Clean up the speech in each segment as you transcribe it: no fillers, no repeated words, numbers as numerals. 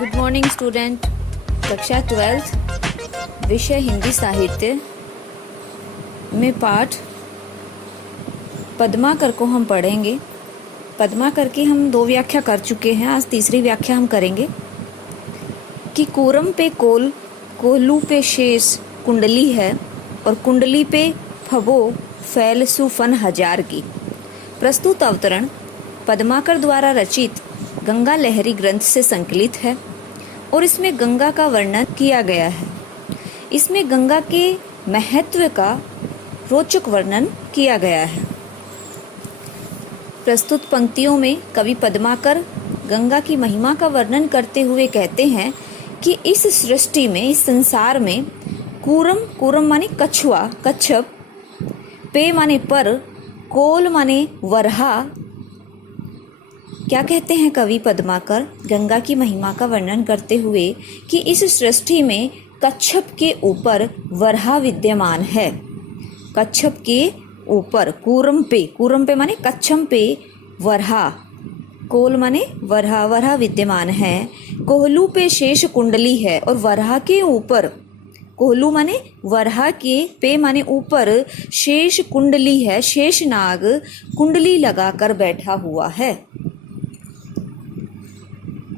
Good morning student. कक्षा 12 विषय हिंदी साहित्य में पाठ पद्माकर को हम पढ़ेंगे। पद्माकर की हम 2 व्याख्या कर चुके हैं, आज तीसरी व्याख्या हम करेंगे कि कोरम पे कोल, कोहलू पे शेष कुंडली है और कुंडली पे फबो फैल सुफन हजार की। प्रस्तुत अवतरण पद्माकर द्वारा रचित गंगा लहरी ग्रंथ से संकलित है और इसमें गंगा का वर्णन किया गया है। इसमें गंगा के महत्व का रोचक वर्णन किया गया है। प्रस्तुत पंक्तियों में कवि पद्माकर गंगा की महिमा का वर्णन करते हुए कहते हैं कि इस सृष्टि में, इस संसार में कूरम माने कछुआ, कच्छप, पे माने पर, कोल माने वरहा। क्या कहते हैं कवि पद्माकर गंगा की महिमा का वर्णन करते हुए कि इस सृष्टि में कच्छप के ऊपर वरहा विद्यमान है। कच्छप के ऊपर कूरम पे माने कच्छम पे वरहा, कोल माने वरहा, वरहा विद्यमान है। कोहलू पे शेष कुंडली है और वरहा के ऊपर, कोहलू माने वरहा के, पे माने ऊपर, शेष कुंडली है, शेष नाग कुंडली लगाकर बैठा हुआ है।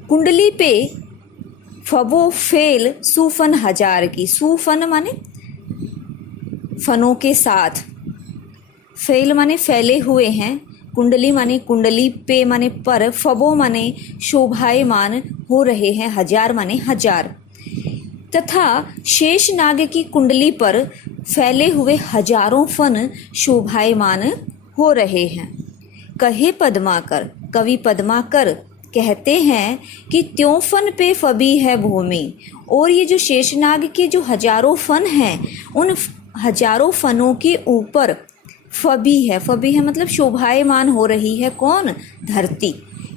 कुंडली पे फबो फेल सुफन हजार की। सुफन माने फनों के साथ, फेल माने फैले हुए हैं, कुंडली माने कुंडली, पे माने पर, फबो माने शोभायमान हो रहे हैं, हजार माने हजार, तथा शेष नाग की कुंडली पर फैले हुए हजारों फन शोभायमान हो रहे हैं। कहे पद्माकर, कवि पद्माकर कहते हैं कि त्यों फन पे फबी है भूमि, और ये जो शेषनाग के जो हजारों फन हैं, उन हजारों फनों के ऊपर फबी है मतलब शोभायमान हो रही है। कौन? धरती।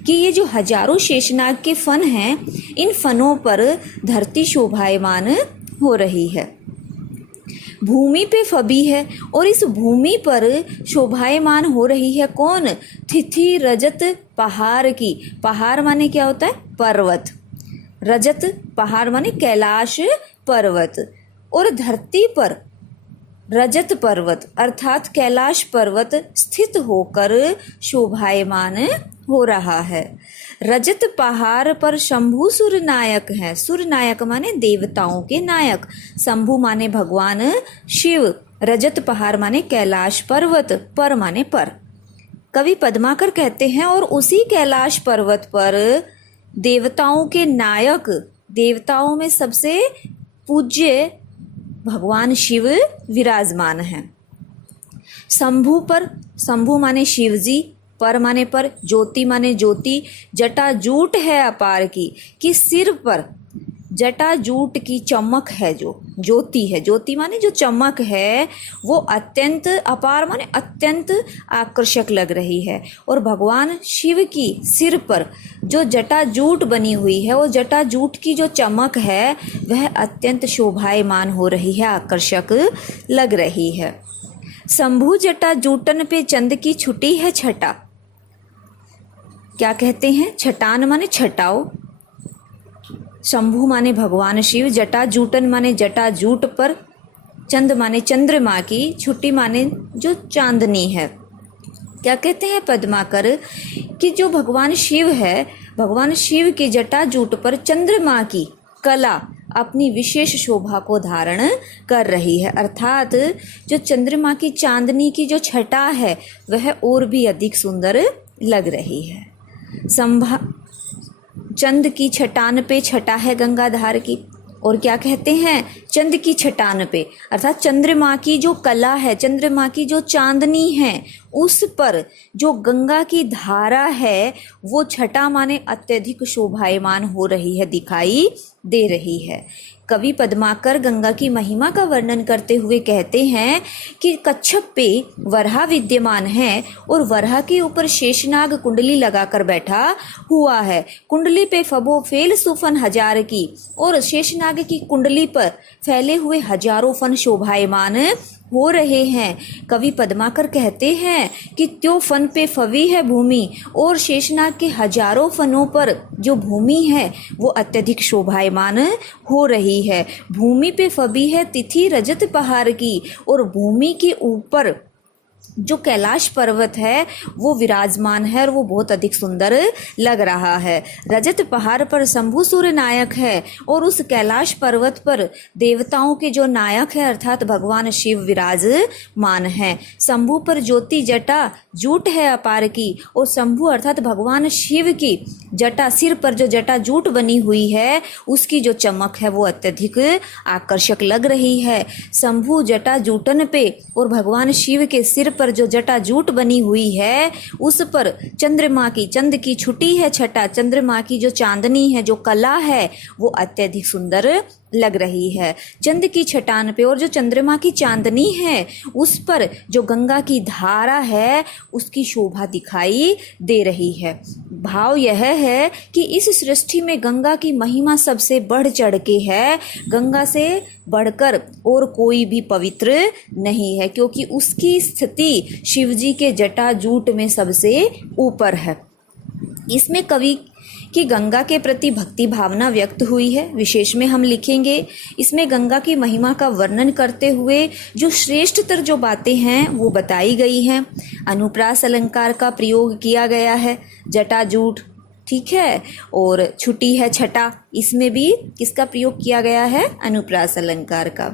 कि ये जो हजारों शेषनाग के फन हैं, इन फनों पर धरती शोभायमान हो रही है। भूमि पे फबी है और इस भूमि पर शोभायमान हो रही है कौन? तिथि रजत पहाड़ की। पहाड़ माने क्या होता है? पर्वत। रजत पहाड़ माने कैलाश पर्वत, और धरती पर रजत पर्वत अर्थात कैलाश पर्वत स्थित होकर शोभायमान हो रहा है। रजत पहाड़ पर शंभु सुर नायक हैं। सुर नायक माने देवताओं के नायक, शंभु माने भगवान शिव, रजत पहाड़ माने कैलाश पर्वत, पर माने पर। कवि पद्माकर कहते हैं और उसी कैलाश पर्वत पर देवताओं के नायक, देवताओं में सबसे पूज्य भगवान शिव विराजमान हैं। शंभु पर, शंभु माने शिव जी, पर माने पर, ज्योति माने ज्योति, जटा जूट है अपार की। कि सिर पर जटा जूट की चमक है, जो ज्योति है, ज्योति माने जो चमक है, वो अत्यंत अपार माने अत्यंत आकर्षक लग रही है। और भगवान शिव की सिर पर जो जटा जूट बनी हुई है, वो जटा जूट की जो चमक है, वह अत्यंत शोभायमान हो रही है, आकर्षक लग रही है। शंभु जटा जूटन पे चंद की छुटी है छटा। क्या कहते हैं? छटान माने छटाओ, शंभु माने भगवान शिव, जटा जूटन माने जटा जूट पर, चंद माने चंद्रमा की, छुट्टी माने जो चांदनी है। क्या कहते हैं पद्माकर कि जो भगवान शिव है, भगवान शिव के जटा जूट पर चंद्रमा की कला अपनी विशेष शोभा को धारण कर रही है, अर्थात जो चंद्रमा की चांदनी की जो छटा है, वह और भी अधिक सुंदर लग रही है। चंद की छटान पे छटा है गंगाधार की। और क्या कहते हैं? चंद की छटान पे अर्थात चंद्रमा की जो कला है, चंद्रमा की जो चांदनी है, उस पर जो गंगा की धारा है, वो छटा माने अत्यधिक शोभायमान हो रही है, दिखाई दे रही है। कवि पद्माकर गंगा की महिमा का वर्णन करते हुए कहते हैं कि कच्छप पे वरहा विद्यमान है और वरहा के ऊपर शेषनाग कुंडली लगाकर बैठा हुआ है। कुंडली पे फबो फेल सुफन हजार की, और शेषनाग की कुंडली पर फैले हुए हजारों फन शोभायमान हो रहे हैं। कवि पद्माकर कहते हैं कि त्यों फन पे फवी है भूमि, और शेषनाग के हजारों फनों पर जो भूमि है वो अत्यधिक शोभायमान हो रही है। भूमि पे फवी है तिथि रजत पहाड़ की, और भूमि के ऊपर जो कैलाश पर्वत है वो विराजमान है और वो बहुत अधिक सुंदर लग रहा है। रजत पहाड़ पर शंभु सूर्य नायक है, और उस कैलाश पर्वत पर देवताओं के जो नायक है अर्थात भगवान शिव विराजमान है। शंभु पर ज्योति जटा जूट है अपार की, और शंभु अर्थात भगवान शिव की जटा, सिर पर जो जटा जूट बनी हुई है उसकी जो चमक है वो अत्यधिक आकर्षक लग रही है। शंभु जटा जूटन पे, और भगवान शिव के सिर पर जो जटा जूट बनी हुई है उस पर चंद्रमा की, चंद की छुटी है छटा, चंद्रमा की जो चांदनी है, जो कला है वो अत्यधिक सुंदर लग रही है। चंद की छटान पे और जो चंद्रमा की चांदनी है उस पर जो गंगा की धारा है उसकी शोभा दिखाई दे रही है। भाव यह है कि इस सृष्टि में गंगा की महिमा सबसे बढ़ चढ़ के है। गंगा से बढ़कर और कोई भी पवित्र नहीं है, क्योंकि उसकी स्थिति शिवजी के जटा जूट में सबसे ऊपर है। इसमें कवि कि गंगा के प्रति भक्ति भावना व्यक्त हुई है। विशेष में हम लिखेंगे इसमें गंगा की महिमा का वर्णन करते हुए जो श्रेष्ठतर जो बातें हैं वो बताई गई हैं। अनुप्रास अलंकार का प्रयोग किया गया है, जटाजूट, ठीक है, और छुटी है छटा, इसमें भी किसका प्रयोग किया गया है? अनुप्रास अलंकार का।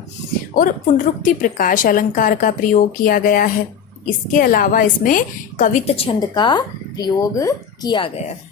और पुनरुक्ति प्रकाश अलंकार का प्रयोग किया गया है। इसके अलावा इसमें कवित छंद का प्रयोग किया गया है।